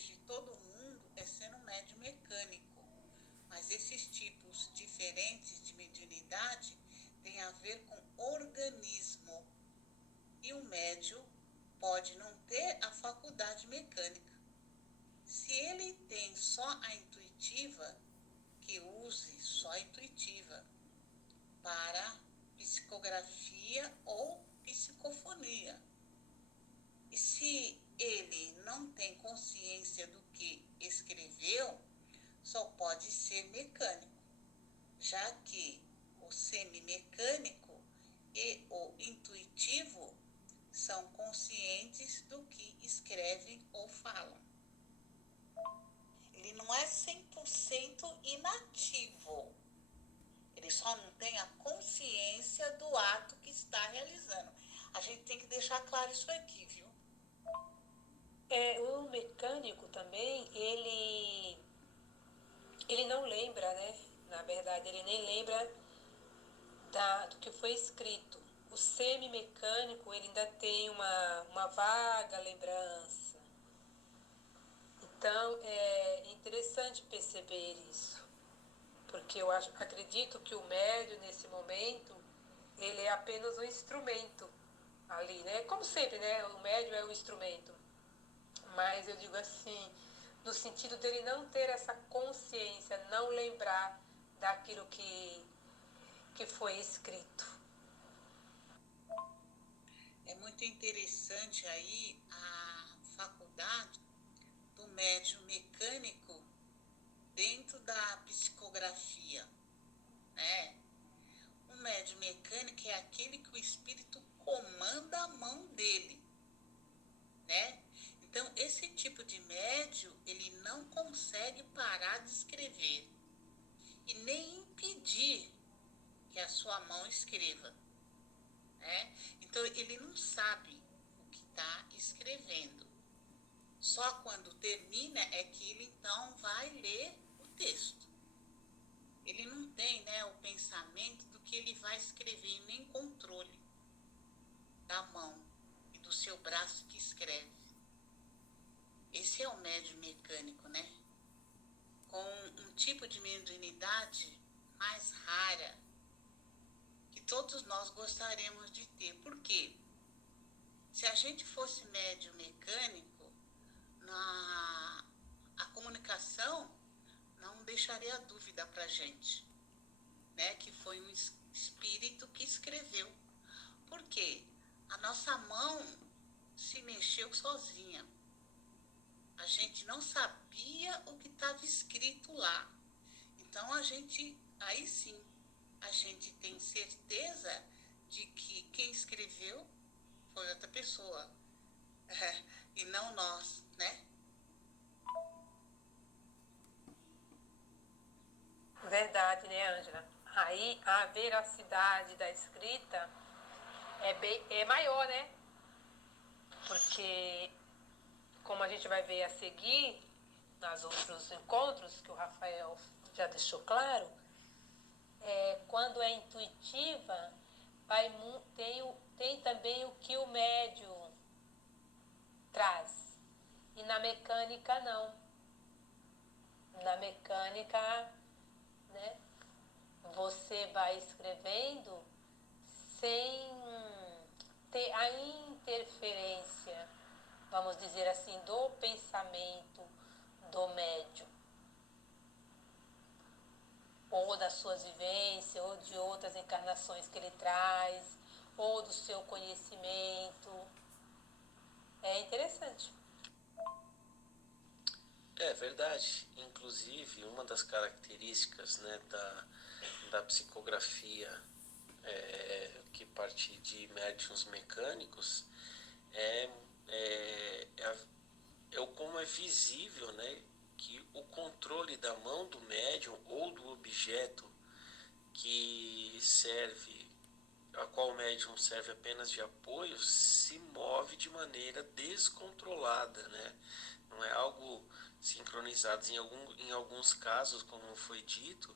de todo mundo é ser um médium mecânico, mas esses tipos diferentes de mediunidade têm a ver com organismo. E o médium pode não ter a faculdade mecânica. Se ele tem só a intuitiva, que use só a intuitiva para psicografia ou psicofonia. E se ele não tem consciência do que escreveu, só pode ser mecânico, já que o semimecânico e o intuitivo são conscientes do que escrevem ou falam. Ele não é 100% inativo. Ele só não tem a consciência do ato que está realizando. A gente tem que deixar claro isso aqui, viu? O mecânico também, ele não lembra, né? Na verdade, ele nem lembra do que foi escrito. O semi-mecânico, ele ainda tem uma vaga lembrança. Então, é interessante perceber isso. Porque eu acredito que o médium, nesse momento, ele é apenas um instrumento ali, né? Como sempre, né? O médium é um instrumento. Mas eu digo assim, no sentido dele não ter essa consciência, não lembrar daquilo que foi escrito. É muito interessante aí a faculdade do médium mecânico dentro da psicografia, né? O médium mecânico é aquele que o espírito comanda a mão dele, né? Então, esse tipo de médium, ele não consegue parar de escrever e nem impedir que a sua mão escreva, né? Então, ele não sabe o que está escrevendo. Só quando termina é que ele então vai ler o texto. Ele não tem, né, o pensamento do que ele vai escrever, nem controle da mão e do seu braço que escreve. Esse é o médium mecânico, né? Com um tipo de mediunidade mais rara, que todos nós gostaríamos de ter. Por quê? Se a gente fosse médium mecânico, a comunicação não deixaria dúvida para a gente, né? Que foi um espírito que escreveu. Por quê? A nossa mão se mexeu sozinha. A gente não sabia o que estava escrito lá. Então aí sim, a gente tem certeza de que quem escreveu foi outra pessoa, e não nós, né? Verdade, né, Ângela? Aí a veracidade da escrita é maior, né? Porque, como a gente vai ver a seguir, nos outros encontros, que o Rafael já deixou claro, quando é intuitiva, tem também o que o médium traz. E na mecânica, não. Na mecânica, né, você vai escrevendo sem ter a interferência, vamos dizer assim, do pensamento do médium, ou das suas vivências, ou de outras encarnações que ele traz, ou do seu conhecimento. É interessante. É verdade. Inclusive, uma das características, né, da psicografia que parte de médiuns mecânicos é, é, é, é o como é visível, né, que o controle da mão do médium ou do objeto que serve, a qual o médium serve apenas de apoio, se move de maneira descontrolada, né? Não é algo sincronizado. Em alguns casos, como foi dito,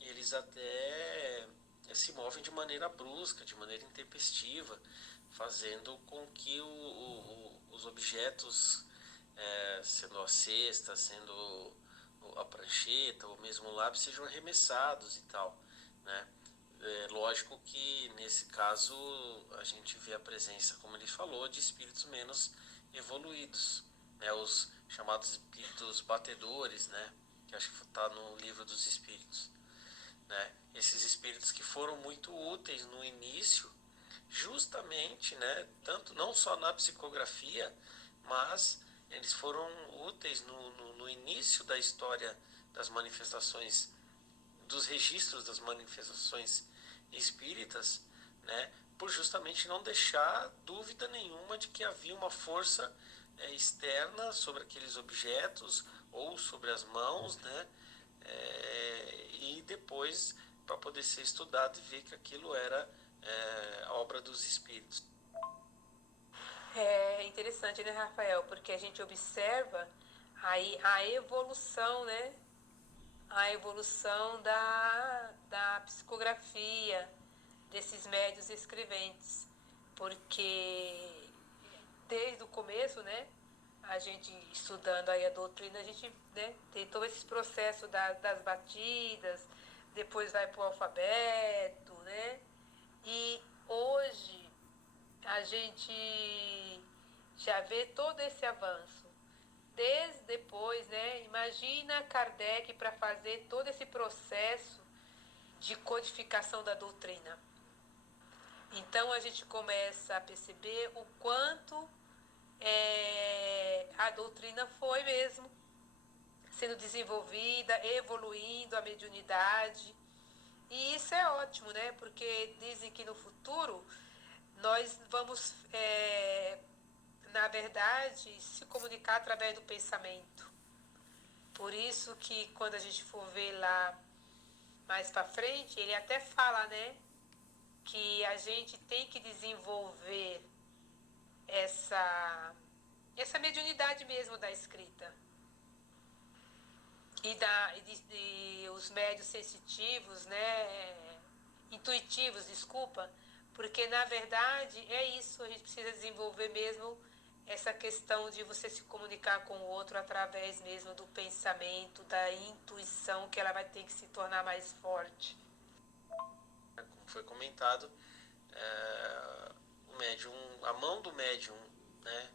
eles até se movem de maneira brusca, de maneira intempestiva, fazendo com que os objetos sendo a cesta, sendo a prancheta, ou mesmo o lápis, sejam arremessados e tal, né? Lógico que nesse caso a gente vê a presença, como ele falou, de espíritos menos evoluídos, né? Os chamados espíritos batedores, né? Que acho que está no livro dos espíritos, né? Esses espíritos que foram muito úteis no início, justamente, né? Tanto não só na psicografia, mas eles foram úteis no início da história das manifestações, dos registros das manifestações espíritas, né, por justamente não deixar dúvida nenhuma de que havia uma força externa sobre aqueles objetos ou sobre as mãos, né, e depois para poder ser estudado e ver que aquilo era a obra dos espíritos. É interessante, né, Rafael? Porque a gente observa aí a evolução, né? A evolução da psicografia desses médios escreventes. Porque desde o começo, né? A gente estudando aí a doutrina, a gente, né, tem todo esse processo das batidas, depois vai para o alfabeto, né? E hoje a gente já vê todo esse avanço. Desde depois, né? Imagina Kardec para fazer todo esse processo de codificação da doutrina. Então a gente começa a perceber o quanto a doutrina foi mesmo sendo desenvolvida, evoluindo a mediunidade. E isso é ótimo, né? Porque dizem que no futuro nós vamos, na verdade, se comunicar através do pensamento. Por isso que quando a gente for ver lá mais para frente, ele até fala, né, que a gente tem que desenvolver essa mediunidade mesmo da escrita. E os médios sensitivos, né, intuitivos, desculpa, porque na verdade é isso, a gente precisa desenvolver mesmo essa questão de você se comunicar com o outro através mesmo do pensamento, da intuição, que ela vai ter que se tornar mais forte. Como foi comentado, o médium, a mão do médium, né,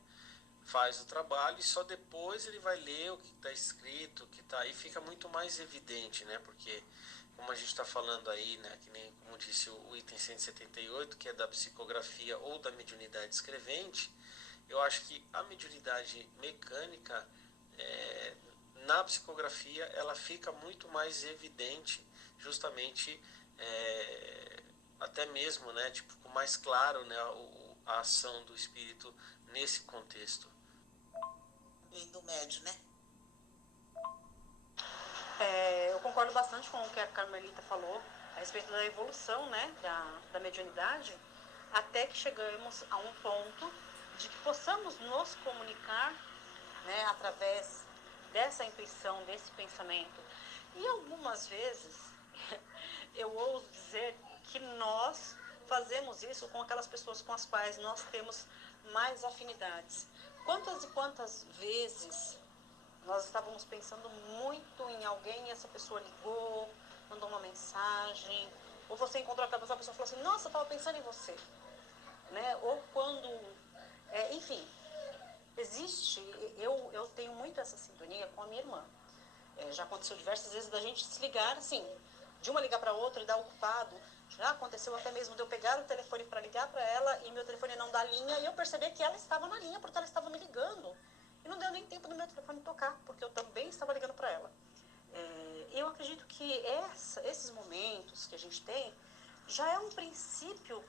faz o trabalho e só depois ele vai ler o que está escrito, o que está aí, fica muito mais evidente, né? Porque como a gente está falando aí, né, que nem como disse o item 178, que é da psicografia ou da mediunidade escrevente, eu acho que a mediunidade mecânica, na psicografia, ela fica muito mais evidente, justamente até mesmo, né, tipo, mais claro, né, a ação do espírito nesse contexto. Do médio, né? Eu concordo bastante com o que a Carmelita falou a respeito da evolução, né, da mediunidade, até que chegamos a um ponto de que possamos nos comunicar, né, através dessa intuição, desse pensamento. E algumas vezes eu ouso dizer que nós fazemos isso com aquelas pessoas com as quais nós temos mais afinidades. Quantas e quantas vezes nós estávamos pensando muito em alguém e essa pessoa ligou, mandou uma mensagem, ou você encontrou aquela pessoa, a pessoa falou assim, nossa, eu estava pensando em você. Né? Ou quando, enfim, existe, eu tenho muito essa sintonia com a minha irmã. Já aconteceu diversas vezes da gente se ligar, assim, de uma ligar para outra e dar ocupado. Já aconteceu até mesmo de eu pegar o telefone para ligar para ela e meu telefone não dar linha e eu perceber que ela estava na linha porque ela estava me ligando. E não deu nem tempo do meu telefone tocar, porque eu também estava ligando para ela. Eu acredito que esses momentos que a gente tem já é um princípio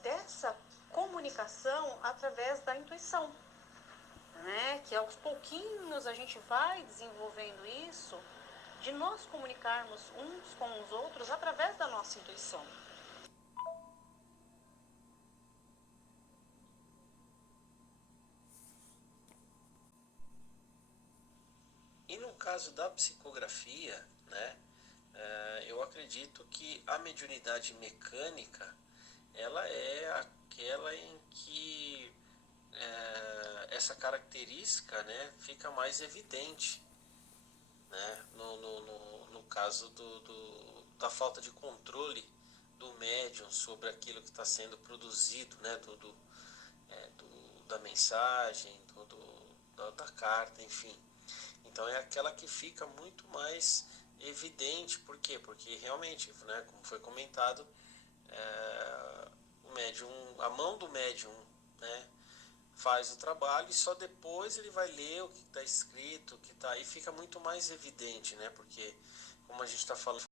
dessa comunicação através da intuição. Né? Que aos pouquinhos a gente vai desenvolvendo isso de nós comunicarmos uns com os outros através da nossa intuição. E no caso da psicografia, né, eu acredito que a mediunidade mecânica ela é aquela em que é essa característica, né, fica mais evidente, né, no caso da falta de controle do médium sobre aquilo que está sendo produzido, né, da mensagem, da carta, enfim. Então é aquela que fica muito mais evidente. Por quê? Porque realmente, né, como foi comentado, o médium, a mão do médium, né, faz o trabalho e só depois ele vai ler o que está escrito, o que está aí, fica muito mais evidente, né? Porque, como a gente está falando